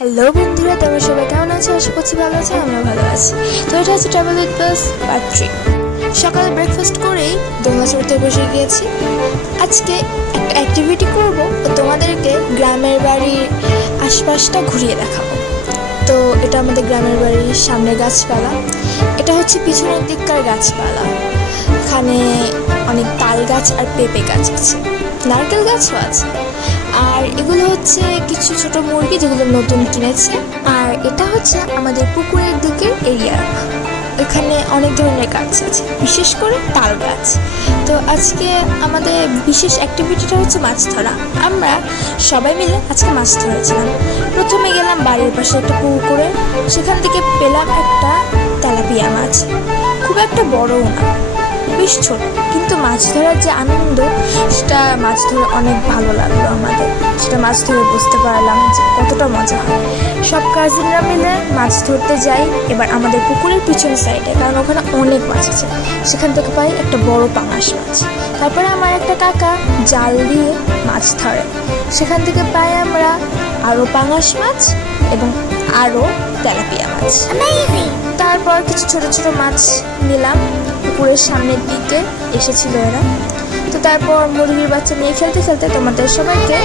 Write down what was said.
Hello বন্ধুরা, তোমরা সবাই কেমন আছো? আশা করছি ভালো আছো, আমরা ভালো আছি। তো এটা হচ্ছে ট্রাভেল উইথ বাস পার্ট 3। সকালে ব্রেকফাস্ট করেই দোলনা চড়তে বসে গিয়েছি। আজকে একটা অ্যাক্টিভিটি করব ও তোমাদেরকে গ্রামের বাড়ির আশপাশটা ঘুরিয়ে দেখাবো। তো এটা আমাদের গ্রামের বাড়ির সামনের গাছপালা, এটা হচ্ছে পিছনের দিককার গাছপালা। এখানে অনেক তাল গাছ আর পেঁপে গাছ আছে, নারকেল গাছও আছে। আর এগুলো হচ্ছে কিছু ছোট মুরগি যেগুলো নতুন কিনেছে। আর এটা হচ্ছে আমাদের পুকুরের দিকের এরিয়া, এখানে অনেক ধরনের গাছ আছে, বিশেষ করে তাল গাছ। তো আজকে আমাদের বিশেষ অ্যাক্টিভিটিটা হচ্ছে মাছ ধরা। আমরা সবাই মিলে আজকে মাছ ধরেছিলাম। প্রথমে গেলাম বাড়ির পাশে একটা পুকুরে, সেখান থেকে পেলাম একটা তেলাপিয়া মাছ। খুব একটা বড়ও না, বেশ ছোট, কিন্তু মাছ ধরার যে আনন্দ, সেটা মাছ ধরে অনেক ভালো লাগলো আমাদের। সেটা মাছ ধরে বুঝতে পারলাম যে কতটা মজা হয়। সব কাজিনরা মিলে মাছ ধরতে যাই এবার আমাদের পুকুরের পিছন সাইডে, কারণ ওখানে অনেক মাছ আছে। সেখান থেকে পাই একটা বড় পাঙাশ মাছ। তারপরে আমার একটা কাকা জাল দিয়ে মাছ ধরে, সেখান থেকে পাই আমরা আরও পাঙাশ মাছ এবং আরও তেলাপিয়া মাছ। তারপর কিছু ছোট ছোট মাছ নিলাম, পুকুরের সামনের দিকে এসেছিল এরা। তো তারপর মুরগির বাচ্চা নিয়ে খেলতে খেলতে তোমাদের সবাইকে